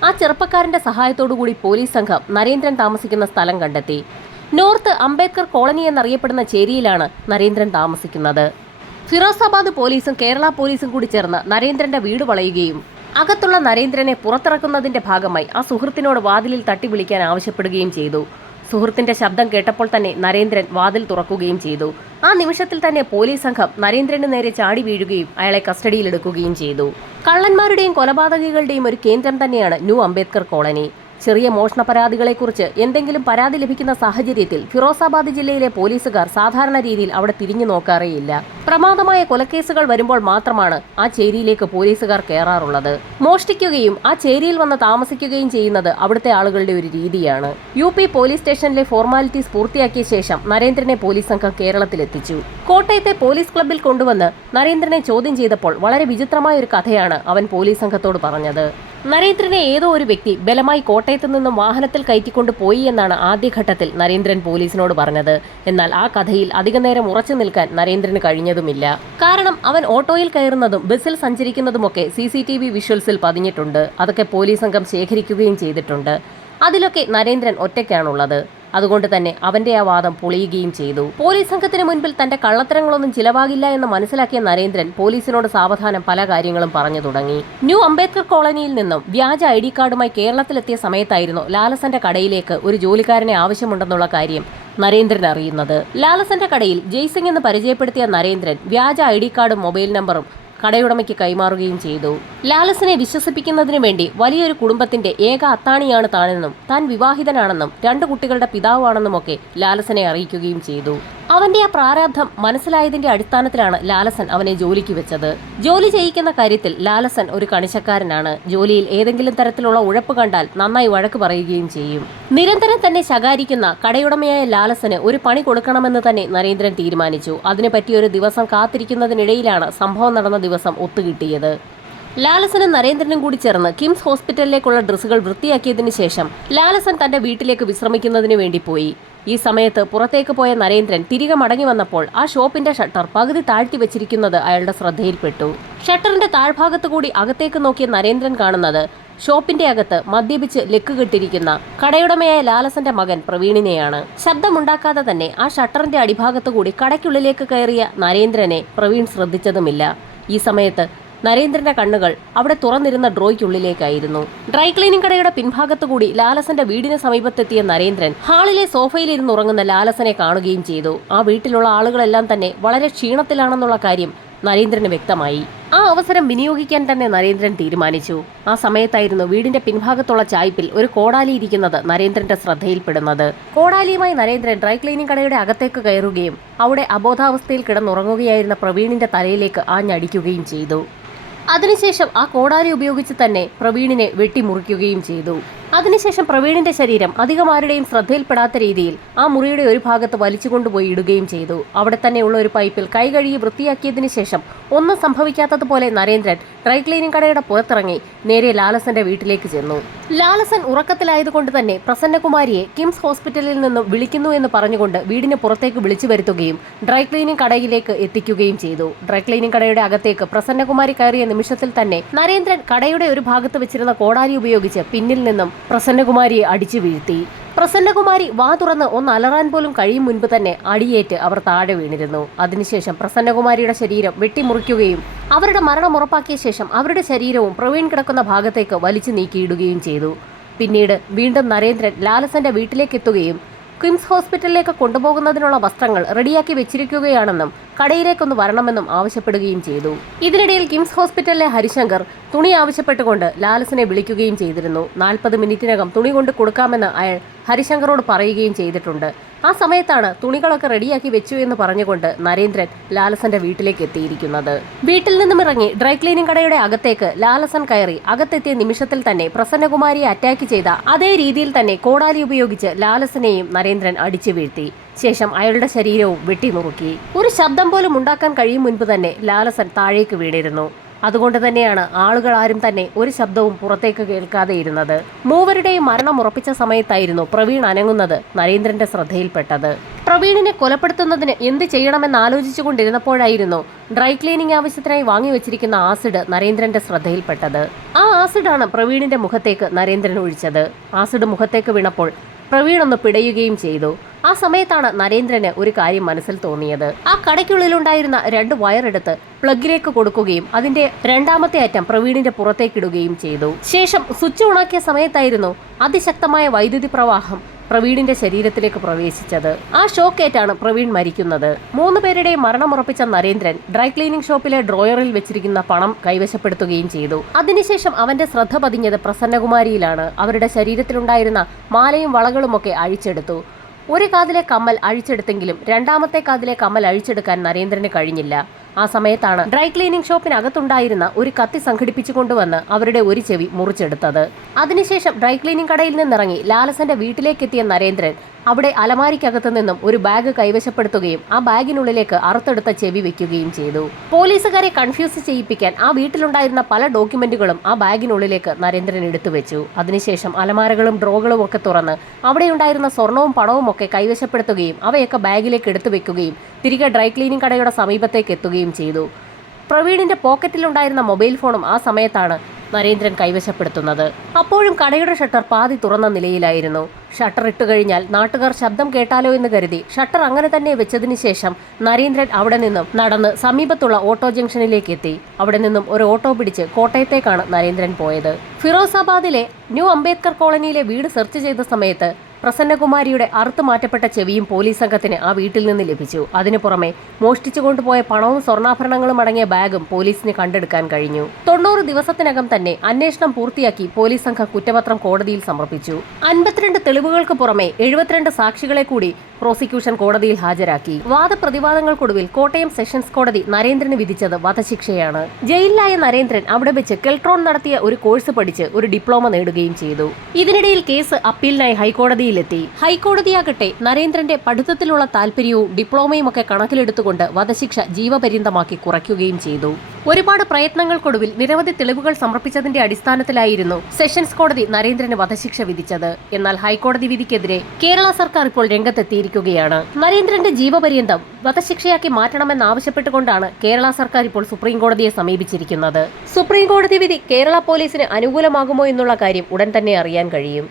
ആ ചെറുപ്പക്കാരന്റെ സഹായത്തോടുകൂടി പോലീസ് സംഘം നരേന്ദ്രൻ താമസിക്കുന്ന സ്ഥലം കണ്ടെത്തി. നോർത്ത് അംബേദ്കർ കോളനി എന്നറിയപ്പെടുന്ന ചേരിയിലാണ് നരേന്ദ്രൻ താമസിക്കുന്നത്. ഫിറോസാബാദ് പോലീസും കേരള പോലീസും കൂടി ചേർന്ന് നരേന്ദ്രന്റെ വീട് വളയുകയും അകത്തുള്ള നരേന്ദ്രനെ പുറത്തിറക്കുന്നതിന്റെ ഭാഗമായി ആ സുഹൃത്തിനോട് വാതിലിൽ തട്ടി വിളിക്കാൻ ആവശ്യപ്പെടുകയും ചെയ്തു. സുഹൃത്തിന്റെ ശബ്ദം കേട്ടപ്പോൾ തന്നെ നരേന്ദ്രൻ വാതിൽ തുറക്കുകയും ചെയ്തു. ആ നിമിഷത്തിൽ തന്നെ പോലീസ് സംഘം നരേന്ദ്രന് നേരെ ചാടി വീഴുകയും അയാളെ കസ്റ്റഡിയിലെടുക്കുകയും ചെയ്തു. കള്ളന്മാരുടെയും കൊലപാതകികളുടെയും ഒരു കേന്ദ്രം തന്നെയാണ് ന്യൂ അംബേദ്കർ കോളനി. ചെറിയ മോഷണ പരാതികളെക്കുറിച്ച് എന്തെങ്കിലും പരാതി ലഭിക്കുന്ന സാഹചര്യത്തിൽ ഫിറോസാബാദ് ജില്ലയിലെ പോലീസുകാർ സാധാരണ രീതിയിൽ അവിടെ തിരിഞ്ഞു നോക്കാറേയില്ല. പ്രമാദമായ കൊലക്കേസുകൾ വരുമ്പോൾ മാത്രമാണ് ആ ചേരിയിലേക്ക് പോലീസുകാർ കയറാറുള്ളത്. മോഷ്ടിക്കുകയും ആ ചേരിയിൽ വന്ന് താമസിക്കുകയും ചെയ്യുന്നത് അവിടുത്തെ ആളുകളുടെ ഒരു രീതിയാണ്. UP പോലീസ് സ്റ്റേഷനിലെ ഫോർമാലിറ്റീസ് പൂർത്തിയാക്കിയ ശേഷം നരേന്ദ്രനെ പോലീസ് സംഘം കേരളത്തിലെത്തിച്ചു. കോട്ടയത്തെ പോലീസ് ക്ലബ്ബിൽ കൊണ്ടുവന്ന് നരേന്ദ്രനെ ചോദ്യം ചെയ്തപ്പോൾ വളരെ വിചിത്രമായ ഒരു കഥയാണ് അവൻ പോലീസ് സംഘത്തോട് പറഞ്ഞത്. നരേന്ദ്രനെ ഏതോ ഒരു വ്യക്തി ബലമായി കോട്ടയത്ത് നിന്നും വാഹനത്തിൽ കയറ്റിക്കൊണ്ട് പോയി എന്നാണ് ആദ്യഘട്ടത്തിൽ നരേന്ദ്രൻ പോലീസിനോട് പറഞ്ഞത്. എന്നാൽ ആ കഥയിൽ അധികനേരം ഉറച്ചു നിൽക്കാൻ നരേന്ദ്രന് കഴിഞ്ഞതുമില്ല. കാരണം അവൻ ഓട്ടോയിൽ കയറുന്നതും ബസ്സിൽ സഞ്ചരിക്കുന്നതുമൊക്കെ CCTV വിഷ്വൽസിൽ പതിഞ്ഞിട്ടുണ്ട്. അതൊക്കെ പോലീസ് സംഘം ശേഖരിക്കുകയും ചെയ്തിട്ടുണ്ട്. അതിലൊക്കെ നരേന്ദ്രൻ ഒറ്റയ്ക്കാണുള്ളത്. അതുകൊണ്ട് തന്നെ അവന്റെ ആ വാദം പൊളിയുകയും ചെയ്തു. പോലീസ് സംഘത്തിന് മുൻപിൽ തന്റെ കള്ളത്തരങ്ങളൊന്നും ചിലവാകില്ല എന്ന് മനസ്സിലാക്കിയ നരേന്ദ്രൻ പോലീസിനോട് സാവധാനം പല കാര്യങ്ങളും പറഞ്ഞു തുടങ്ങി. ന്യൂ അംബേദ്കർ കോളനിയിൽ നിന്നും വ്യാജ ID കാർഡുമായി കേരളത്തിലെത്തിയ സമയത്തായിരുന്നു ലാലസന്റെ കടയിലേക്ക് ഒരു ജോലിക്കാരനെ ആവശ്യമുണ്ടെന്നുള്ള കാര്യം നരേന്ദ്രൻ അറിയുന്നത്. ലാലസന്റെ കടയിൽ ജയ്സിംഗ് എന്ന് പരിചയപ്പെടുത്തിയ നരേന്ദ്രൻ വ്യാജ ID കാർഡും മൊബൈൽ നമ്പറും കടയുടമയ്ക്ക് കൈമാറുകയും ചെയ്തു. ലാലസനെ വിശ്വസിപ്പിക്കുന്നതിനു വേണ്ടി വലിയൊരു കുടുംബത്തിന്റെ ഏക അത്താണിയാണ് താനെന്നും താൻ വിവാഹിതനാണെന്നും 2 കുട്ടികളുടെ പിതാവാണെന്നുമൊക്കെ ലാലസനെ അറിയിക്കുകയും ചെയ്തു. അവന്റെ ആ പ്രാരാബ്ധം മനസ്സിലായതിന്റെ അടിസ്ഥാനത്തിലാണ് ലാലസൻ അവനെ ജോലിക്ക് വെച്ചത്. ജോലി ചെയ്യിക്കുന്ന കാര്യത്തിൽ ലാലസൻ ഒരു കണിശക്കാരനാണ്. ജോലിയിൽ ഏതെങ്കിലും തരത്തിലുള്ള ഉഴപ്പ് കണ്ടാൽ നന്നായി വഴക്ക് പറയുകയും ചെയ്യും. നിരന്തരം തന്നെ ശകാരിക്കുന്ന കടയുടമയായ ലാലസന് ഒരു പണി കൊടുക്കണമെന്ന് തന്നെ നരേന്ദ്രൻ തീരുമാനിച്ചു. അതിനു പറ്റിയൊരു ദിവസം കാത്തിരിക്കുന്നതിനിടയിലാണ് സംഭവം നടന്ന ദിവസം ഒത്തുകിട്ടിയത്. ലാലസനും നരേന്ദ്രനും കൂടി ചേർന്ന് കിംസ് ഹോസ്പിറ്റലിലേക്കുള്ള ഡ്രസ്സുകൾ വൃത്തിയാക്കിയതിനു ശേഷം ലാലസൻ തന്റെ വീട്ടിലേക്ക് വിശ്രമിക്കുന്നതിന് വേണ്ടി പോയി. ഈ സമയത്ത് പുറത്തേക്ക് പോയ നരേന്ദ്രൻ തിരികെ മടങ്ങി വന്നപ്പോൾ ആ ഷോപ്പിന്റെ ഷട്ടർ പകുതി താഴ്ത്തി വെച്ചിരിക്കുന്നത് അയാളുടെ ശ്രദ്ധയിൽപ്പെട്ടു. ഷട്ടറിന്റെ താഴ്ഭാഗത്തു കൂടി അകത്തേക്ക് നോക്കിയ നരേന്ദ്രൻ കാണുന്നത് ഷോപ്പിന്റെ അകത്ത് മദ്യപിച്ച് ലെക്ക് കെട്ടിരിക്കുന്ന കടയുടമയായ ലാലസന്റെ മകൻ പ്രവീണിനെയാണ്. ശബ്ദമുണ്ടാക്കാതെ തന്നെ ആ ഷട്ടറിന്റെ അടിഭാഗത്തു കൂടി കടയ്ക്കുള്ളിലേക്ക് കയറിയ നരേന്ദ്രനെ പ്രവീൺ ശ്രദ്ധിച്ചതുമില്ല. ഈ സമയത്ത് നരേന്ദ്രന്റെ കണ്ണുകൾ അവിടെ തുറന്നിരുന്ന ഡ്രോയ്ക്കുള്ളിലേക്കായിരുന്നു. ഡ്രൈ ക്ലീനിംഗ് കടയുടെ പിൻഭാഗത്തുകൂടി ലാലസന്റെ വീടിന് സമീപത്തെത്തിയ നരേന്ദ്രൻ ഹാളിലെ സോഫയിലിരുന്ന് ഉറങ്ങുന്ന ലാലസനെ കാണുകയും ചെയ്തു. ആ വീട്ടിലുള്ള ആളുകളെല്ലാം തന്നെ വളരെ ക്ഷീണത്തിലാണെന്നുള്ള കാര്യം നരേന്ദ്രന് വ്യക്തമായി. ആ അവസരം വിനിയോഗിക്കാൻ തന്നെ നരേന്ദ്രൻ തീരുമാനിച്ചു. ആ സമയത്തായിരുന്നു വീടിന്റെ പിൻഭാഗത്തുള്ള ചായ്പിൽ ഒരു കോടാലി ഇരിക്കുന്നത് നരേന്ദ്രന്റെ ശ്രദ്ധയിൽപ്പെടുന്നത്. കോടാലിയുമായി നരേന്ദ്രൻ ഡ്രൈ ക്ലീനിംഗ് കടയുടെ അകത്തേക്ക് കയറുകയും അവിടെ അബോധാവസ്ഥയിൽ കിടന്നുറങ്ങുകയായിരുന്ന പ്രവീണിന്റെ തലയിലേക്ക് ആഞ്ഞടിക്കുകയും ചെയ്തു. അതിനുശേഷം ആ കോടാലി ഉപയോഗിച്ച് തന്നെ പ്രവീണിനെ വെട്ടിമുറിക്കുകയും ചെയ്തു. അതിനുശേഷം പ്രവീണിന്റെ ശരീരം അധികം ആരുടെയും ശ്രദ്ധയിൽപ്പെടാത്ത രീതിയിൽ ആ മുറിയുടെ ഒരു ഭാഗത്ത് വലിച്ചുകൊണ്ടുപോയി ഇടുകയും ചെയ്തു. അവിടെ തന്നെയുള്ള ഒരു പൈപ്പിൽ കൈ കഴുകി വൃത്തിയാക്കിയതിനു ശേഷം ഒന്നും സംഭവിക്കാത്തതുപോലെ നരേന്ദ്രൻ ഡ്രൈ ക്ലീനിംഗ് കടയുടെ പുറത്തിറങ്ങി നേരെ ലാലസന്റെ വീട്ടിലേക്ക് ചെന്നു. ലാലസൻ ഉറക്കത്തിലായതുകൊണ്ട് തന്നെ പ്രസന്നകുമാരിയെ കിംസ് ഹോസ്പിറ്റലിൽ നിന്നും വിളിക്കുന്നു എന്ന് പറഞ്ഞുകൊണ്ട് വീടിന് പുറത്തേക്ക് വിളിച്ചു വരുത്തുകയും ഡ്രൈ ക്ലീനിംഗ് കടയിലേക്ക് എത്തിക്കുകയും ചെയ്തു. ഡ്രൈ ക്ലീനിംഗ് കടയുടെ അകത്തേക്ക് പ്രസന്നകുമാരി കയറിയ നിമിഷത്തിൽ തന്നെ നരേന്ദ്രൻ കടയുടെ ഒരു ഭാഗത്ത് വെച്ചിരുന്ന കോടാലി ഉപയോഗിച്ച് പിന്നിൽ നിന്നും പ്രസന്നകുമാരിയെ അടിച്ചു വീഴ്ത്തി. പ്രസന്നകുമാരി വാ തുറന്ന് ഒന്ന് അലറാൻ പോലും കഴിയും മുൻപ് തന്നെ അടിയേറ്റ് അവർ താഴെ വീണിരുന്നു. അതിനുശേഷം പ്രസന്നകുമാരിയുടെ ശരീരം വെട്ടിമുറിക്കുകയും അവരുടെ മരണം ഉറപ്പാക്കിയ ശേഷം അവരുടെ ശരീരവും പ്രവീൺ കിടക്കുന്ന ഭാഗത്തേക്ക് വലിച്ചു നീക്കിയിടുകയും ചെയ്തു. പിന്നീട് വീണ്ടും നരേന്ദ്രൻ ലാലസന്റെ വീട്ടിലേക്ക് എത്തുകയും കിംസ് ഹോസ്പിറ്റലിലേക്ക് കൊണ്ടുപോകുന്നതിനുള്ള വസ്ത്രങ്ങൾ റെഡിയാക്കി വെച്ചിരിക്കുകയാണെന്നും കടയിലേക്കൊന്ന് വരണമെന്നും ആവശ്യപ്പെടുകയും ചെയ്തു. ഇതിനിടയിൽ കിംസ് ഹോസ്പിറ്റലിലെ ഹരിശങ്കർ തുണി ആവശ്യപ്പെട്ടുകൊണ്ട് ലാലസനെ വിളിക്കുകയും ചെയ്തിരുന്നു. 40 മിനിറ്റിനകം തുണി കൊണ്ട് കൊടുക്കാമെന്ന് അയാൾ ഹരിശങ്കറോട് പറയുകയും ചെയ്തിട്ടുണ്ട്. ആ സമയത്താണ് തുണികളൊക്കെ റെഡിയാക്കി വെച്ചു എന്ന് പറഞ്ഞുകൊണ്ട് നരേന്ദ്രൻ ലാലസന്റെ വീട്ടിലേക്ക് എത്തിയിരിക്കുന്നത്. വീട്ടിൽ നിന്നും ഇറങ്ങി ഡ്രൈ ക്ലീനിംഗ് കടയുടെ അകത്തേക്ക് ലാലസൻ കയറി അകത്തെത്തിയ നിമിഷത്തിൽ തന്നെ പ്രസന്നകുമാരിയെ അറ്റാക്ക് ചെയ്ത അതേ രീതിയിൽ തന്നെ കോടാലി ഉപയോഗിച്ച് ലാലസനെയും നരേന്ദ്രൻ അടിച്ചു വീഴ്ത്തി. ശേഷം അയാളുടെ ശരീരവും വെട്ടിനുറുക്കി. ഒരു ശബ്ദം പോലും ഉണ്ടാക്കാൻ കഴിയും മുൻപ് തന്നെ ലാലസൻ താഴേക്ക് വീണിരുന്നു. അതുകൊണ്ട് തന്നെയാണ് ആളുകൾ ആരും തന്നെ ഒരു ശബ്ദവും പുറത്തേക്ക് കേൾക്കാതെ ഇരുന്നത്. മൂവരുടെയും മരണം ഉറപ്പിച്ച സമയത്തായിരുന്നു പ്രവീൺ അനങ്ങുന്നത് നരേന്ദ്രന്റെ ശ്രദ്ധയിൽപ്പെട്ടത്. പ്രവീണിനെ കൊലപ്പെടുത്തുന്നതിന് എന്ത് ചെയ്യണമെന്ന് ആലോചിച്ചുകൊണ്ടിരുന്നപ്പോഴായിരുന്നു ഡ്രൈ ക്ലീനിങ് ആവശ്യത്തിനായി വാങ്ങിവെച്ചിരിക്കുന്ന ആസിഡ് നരേന്ദ്രന്റെ ശ്രദ്ധയിൽപ്പെട്ടത്. ആ ആസിഡാണ് പ്രവീണിന്റെ മുഖത്തേക്ക് നരേന്ദ്രൻ ഒഴിച്ചത്. ആസിഡ് മുഖത്തേക്ക് വീണപ്പോൾ പ്രവീൺ ഒന്ന് പിടയുകയും ചെയ്തു. ആ സമയത്താണ് നരേന്ദ്രന് ഒരു കാര്യം മനസ്സിൽ തോന്നിയത്. ആ കടയ്ക്കുള്ളിലുണ്ടായിരുന്ന 2 വയറെടുത്ത് പ്ലഗിലേക്ക് കൊടുക്കുകയും അതിന്റെ രണ്ടാമത്തെ അറ്റം പ്രവീണിന്റെ പുറത്തേക്കിടുകയും ചെയ്തു. ശേഷം സ്വിച്ച് ഓണാക്കിയ സമയത്തായിരുന്നു അതിശക്തമായ വൈദ്യുതി പ്രവാഹം പ്രവീണിന്റെ ശരീരത്തിലേക്ക് പ്രവേശിച്ചത്. ആ ഷോക്കേറ്റാണ് പ്രവീൺ മരിക്കുന്നത്. 3 പേരുടെയും മരണമുറപ്പിച്ച നരേന്ദ്രൻ ഡ്രൈ ക്ലീനിംഗ് ഷോപ്പിലെ ഡ്രോയറിൽ വെച്ചിരിക്കുന്ന പണം കൈവശപ്പെടുത്തുകയും ചെയ്തു. അതിനുശേഷം അവന്റെ ശ്രദ്ധ പതിഞ്ഞത് പ്രസന്നകുമാരിയിലാണ്. അവരുടെ ശരീരത്തിലുണ്ടായിരുന്ന മാലയും വളകളുമൊക്കെ അഴിച്ചെടുത്തു. ഒരു കാതിലെ കമ്മൽ അഴിച്ചെടുത്തെങ്കിലും രണ്ടാമത്തെ കാതിലെ കമ്മൽ അഴിച്ചെടുക്കാൻ നരേന്ദ്രന് കഴിഞ്ഞില്ല. ആ സമയത്താണ് ഡ്രൈ ക്ലീനിംഗ് ഷോപ്പിനകത്തുണ്ടായിരുന്ന ഒരു കത്തി സംഘടിപ്പിച്ചു കൊണ്ടുവന്ന് അവരുടെ ഒരു ചെവി മുറിച്ചെടുത്തത്. അതിനുശേഷം ഡ്രൈ ക്ലീനിംഗ് കടയിൽ നിന്നിറങ്ങി ലാലസന്റെ വീട്ടിലേക്കെത്തിയ നരേന്ദ്രൻ അവിടെ അലമാരിക്കകത്തു നിന്നും ഒരു ബാഗ് കൈവശപ്പെടുത്തുകയും ആ ബാഗിനുള്ളിലേക്ക് അറുത്തെടുത്ത ചെവി വെക്കുകയും ചെയ്തു. പോലീസുകാരെ കൺഫ്യൂസ് ചെയ്യിപ്പിക്കാൻ ആ വീട്ടിലുണ്ടായിരുന്ന പല ഡോക്യുമെന്റുകളും ആ ബാഗിനുള്ളിലേക്ക് നരേന്ദ്രൻ എടുത്തു വെച്ചു. അതിനുശേഷം അലമാരകളും ഡ്രോകളും ഒക്കെ തുറന്ന് അവിടെയുണ്ടായിരുന്ന സ്വർണവും പണവും ഒക്കെ കൈവശപ്പെടുത്തുകയും അവയൊക്കെ ബാഗിലേക്ക് എടുത്തു വെക്കുകയും തിരികെ ഡ്രൈ ക്ലീനിംഗ് കടയുടെ സമീപത്തേക്ക് എത്തുകയും ചെയ്തു. പ്രവീണിന്റെ പോക്കറ്റിലുണ്ടായിരുന്ന മൊബൈൽ ഫോണും ആ സമയത്താണ് നരേന്ദ്രൻ കൈവശപ്പെടുത്തുന്നത്. അപ്പോഴും കടയുടെ ഷട്ടർ പാതി തുറന്ന നിലയിലായിരുന്നു. ഷട്ടർ ഇട്ടുകഴിഞ്ഞാൽ നാട്ടുകാർ ശബ്ദം കേട്ടാലോ എന്ന് കരുതി ഷട്ടർ അങ്ങനെ തന്നെ വെച്ചതിന് ശേഷം നരേന്ദ്രൻ അവിടെ നിന്നും നടന്ന് സമീപത്തുള്ള ഓട്ടോ ജംഗ്ഷനിലേക്ക് എത്തി. അവിടെ നിന്നും ഒരു ഓട്ടോ പിടിച്ച് കോട്ടയത്തേക്കാണ് നരേന്ദ്രൻ പോയത്. ഫിറോസാബാദിലെ ന്യൂ അംബേദ്കർ കോളനിയിലെ വീട് സെർച്ച് ചെയ്ത സമയത്ത് പ്രസന്നകുമാരിയുടെ അറുത്തു മാറ്റപ്പെട്ട ചെവിയും പോലീസ് സംഘത്തിന് ആ വീട്ടിൽ നിന്ന് ലഭിച്ചു. അതിനു പുറമെ മോഷ്ടിച്ചു കൊണ്ടുപോയ പണവും സ്വർണ്ണാഭരണങ്ങളും അടങ്ങിയ ബാഗും പോലീസിന് കണ്ടെടുക്കാൻ കഴിഞ്ഞു. 90 ദിവസത്തിനകം തന്നെ അന്വേഷണം പൂർത്തിയാക്കി പോലീസ് സംഘം കുറ്റപത്രം കോടതിയിൽ സമർപ്പിച്ചു. 52 തെളിവുകൾക്ക് പുറമെ 72 സാക്ഷികളെ കൂടി പ്രോസിക്യൂഷൻ കോടതിയിൽ ഹാജരാക്കി. വാദപ്രതിവാദങ്ങൾക്കൊടുവിൽ കോട്ടയം സെഷൻസ് കോടതി നരേന്ദ്രന് വിധിച്ചത് വധശിക്ഷയാണ്. ജയിലിലായ നരേന്ദ്രൻ അവിടെ വെച്ച് കെൽട്രോൺ നടത്തിയ ഒരു കോഴ്സ് പഠിച്ച് ഒരു ഡിപ്ലോമ നേടുകയും ചെയ്തു. ഇതിനിടയിൽ കേസ് അപ്പീലിനായി ഹൈക്കോടതിയിലെത്തി. ഹൈക്കോടതിയാകട്ടെ നരേന്ദ്രന്റെ പഠിത്തത്തിലുള്ള താല്പര്യവും ഡിപ്ലോമയും ഒക്കെ കണക്കിലെടുത്തുകൊണ്ട് വധശിക്ഷ ജീവപര്യന്തമാക്കി കുറയ്ക്കുകയും ചെയ്തു. ഒരുപാട് പ്രയത്നങ്ങൾക്കൊടുവിൽ നിരവധി തെളിവുകൾ സമർപ്പിച്ചതിന്റെ അടിസ്ഥാനത്തിലായിരുന്നു സെഷൻസ് കോടതി നരേന്ദ്രന് വധശിക്ഷ വിധിച്ചത്. എന്നാൽ ഹൈക്കോടതി വിധിക്കെതിരെ കേരള സർക്കാർ ഇപ്പോൾ രംഗത്തെത്തിയിരിക്കുകയാണ്. നരേന്ദ്രന്റെ ജീവപര്യന്തം വധശിക്ഷയാക്കി മാറ്റണമെന്നാവശ്യപ്പെട്ടുകൊണ്ടാണ് കേരള സർക്കാർ ഇപ്പോൾ സുപ്രീം കോടതിയെ സമീപിച്ചിരിക്കുന്നത്. സുപ്രീം കോടതി വിധി കേരള പോലീസിന് അനുകൂലമാകുമോ എന്നുള്ള കാര്യം ഉടൻ തന്നെ അറിയാൻ കഴിയും.